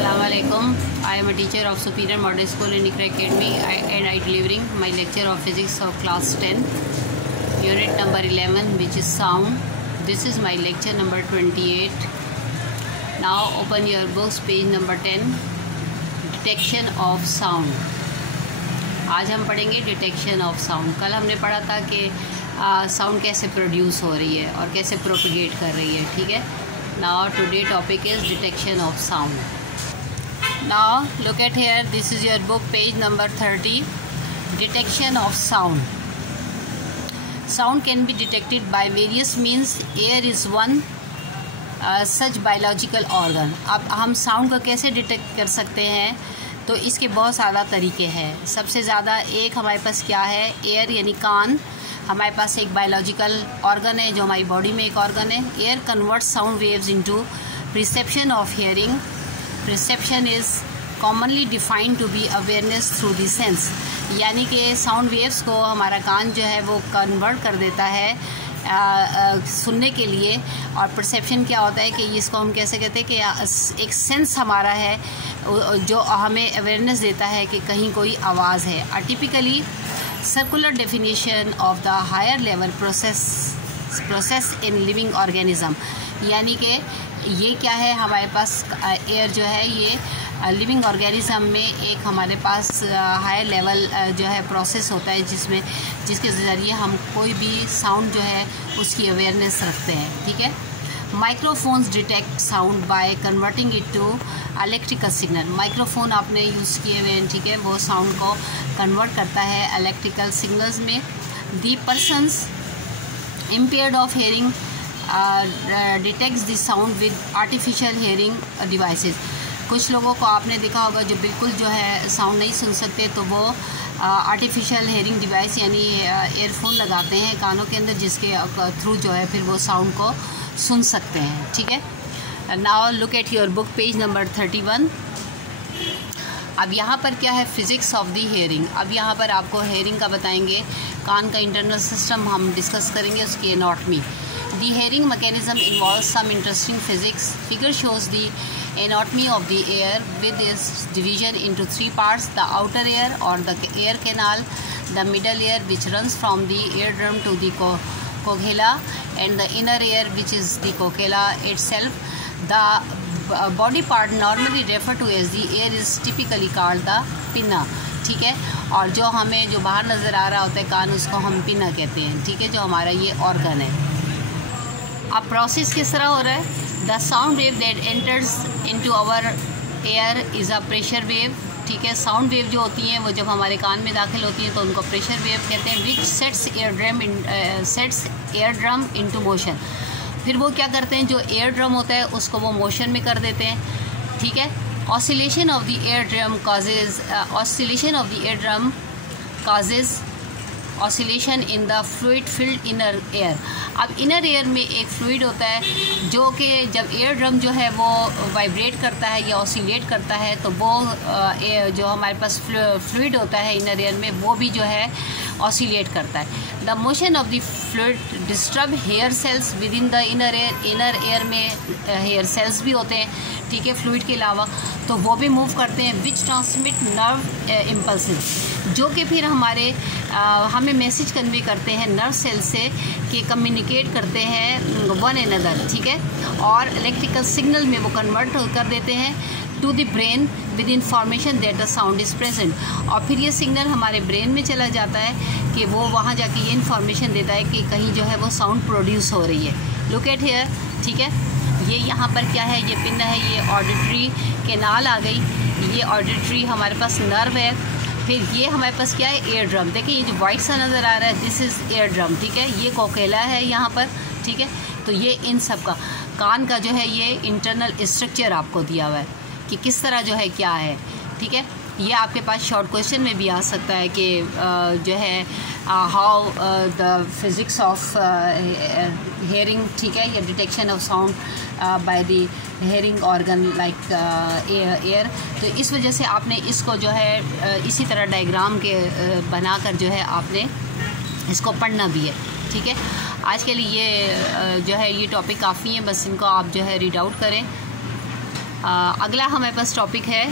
Assalamualaikum. I am a teacher of Superior Model School in ICRA Academy and I delivering my lecture of physics of class 10, unit number 11, which is sound. This is my lecture number 28. Now open your books, page number 10, detection of sound. आज हम पढ़ेंगे detection of sound. कल हमने पढ़ा था कि sound कैसे produce हो रही है और कैसे प्रोपगेट कर रही है. ठीक है. Now today topic is detection of sound. Now look at here, this is your book, page number 30, detection of sound. Sound can be detected by various means. Air is one such biological organ. अब हम sound को कैसे detect कर सकते हैं, तो इसके बहुत सारा तरीके हैं. सबसे ज़्यादा एक हमारे पास क्या है, एयर यानी कान. हमारे पास एक बायोलॉजिकल ऑर्गन है जो हमारी बॉडी में एक ऑर्गन है. Ear convert sound waves into perception of hearing. Perception is commonly defined to be awareness through the sense. यानी कि साउंड वेव्स को हमारा कान जो है वो कन्वर्ट कर देता है सुनने के लिए. और परसेप्शन क्या होता है कि इसको हम कैसे कहते हैं कि एक सेंस हमारा है जो हमें अवेयरनेस देता है कि कहीं कोई आवाज़ है. Typically circular definition of the higher level process in living organism. यानी कि ये क्या है, हमारे पास एयर जो है ये लिविंग ऑर्गेनिज्म में एक हमारे पास हायर लेवल जो है प्रोसेस होता है जिसके ज़रिए हम कोई भी साउंड जो है उसकी अवेयरनेस रखते हैं. ठीक है. Microphones detect sound by converting it to electrical signal. Microphone आपने यूज़ किए हुए हैं. ठीक है. वो साउंड को कन्वर्ट करता है इलेक्ट्रिकल सिग्नल्स में. The persons impaired of hearing detects the sound with artificial hearing devices. कुछ लोगों को आपने देखा होगा जो बिल्कुल जो है साउंड नहीं सुन सकते, तो वो आर्टिफिशियल हियरिंग डिवाइस यानी एयरफोन लगाते हैं कानों के अंदर, जिसके थ्रू जो है फिर वो साउंड को सुन सकते हैं. ठीक है. Now look at your book, page number 31. अब यहाँ पर क्या है, फिज़िक्स ऑफ द हेयरिंग. अब यहाँ पर आपको हेयरिंग का बताएंगे, कान का इंटरनल सिस्टम हम डिस्कस करेंगे, उसकी anatomy. The hearing mechanism involve some interesting physics. Figure shows the anatomy of the air with its division into three parts: the outer air or the air canal, the middle air which runs from the eardrum to the cochlea, and the inner air which is the cochlea itself. The body part normally referred to as the ear is typically called the pinna. ठीक है. और जो हमें जो बाहर नज़र आ रहा होता है कान, उसको हम पिना कहते हैं. ठीक है. जो हमारा ये ऑर्गन है. अब प्रोसेस किस तरह हो रहा है, the sound wave that enters into our ear is a pressure wave. ठीक है. साउंड वेव जो होती हैं वो जब हमारे कान में दाखिल होती हैं तो उनको प्रेशर वेव कहते हैं. Which sets air drum into motion. फिर वो क्या करते हैं, जो एयर ड्रम होता है उसको वो मोशन में कर देते हैं. ठीक है. Oscillation of the air drum causes oscillation in the fluid filled inner air. अब इनर एयर में एक फ्लूइड होता है जो कि जब एयर ड्रम जो है वो वाइब्रेट करता है या ऑसिलेट करता है, तो वो जो हमारे पास फ्लूइड होता है इनर एयर में, वो भी जो है ऑसिलेट करता है. The motion of the fluid disturb hair cells with in the inner ear. Inner ear में हेयर सेल्स भी होते हैं. ठीक है. फ्लूइड के अलावा तो वो भी मूव करते हैं. विच ट्रांसमिट नर्व इम्पल्सिव, जो कि फिर हमें मैसेज कन्वे करते हैं नर्व सेल से कि कम्युनिकेट करते हैं वन अनदर. ठीक है. और इलेक्ट्रिकल सिग्नल में वो कन्वर्ट कर देते हैं to the brain with information that the sound is present. और फिर ये सिग्नल हमारे ब्रेन में चला जाता है कि वो वहाँ जाके ये इन्फॉर्मेशन देता है कि कहीं जो है वो साउंड प्रोड्यूस हो रही है. Look at here. ठीक है. ये यहाँ पर क्या है, ये पिन है, ये ऑडिटरी कैनाल आ गई, ये ऑडिटरी हमारे पास नर्व है. फिर ये हमारे पास क्या है, एयर ड्रम. देखिए ये जो वाइट सा नज़र आ रहा है, दिस इज़ एयर ड्रम. ठीक है. ये कोकेला है यहाँ पर. ठीक है. तो ये इन सब का कान का जो है ये इंटरनल स्ट्रक्चर आपको दिया हुआ है कि किस तरह जो है क्या है. ठीक है. ये आपके पास शॉर्ट क्वेश्चन में भी आ सकता है कि जो है how the physics of hearing. ठीक है. या detection of sound by the hearing organ like air. तो इस वजह से आपने इसको जो है इसी तरह डायग्राम के बनाकर जो है आपने इसको पढ़ना भी है. ठीक है. आज के लिए जो है ये टॉपिक काफ़ी है, बस इनको आप जो है रीड आउट करें. अगला हमारे पास टॉपिक है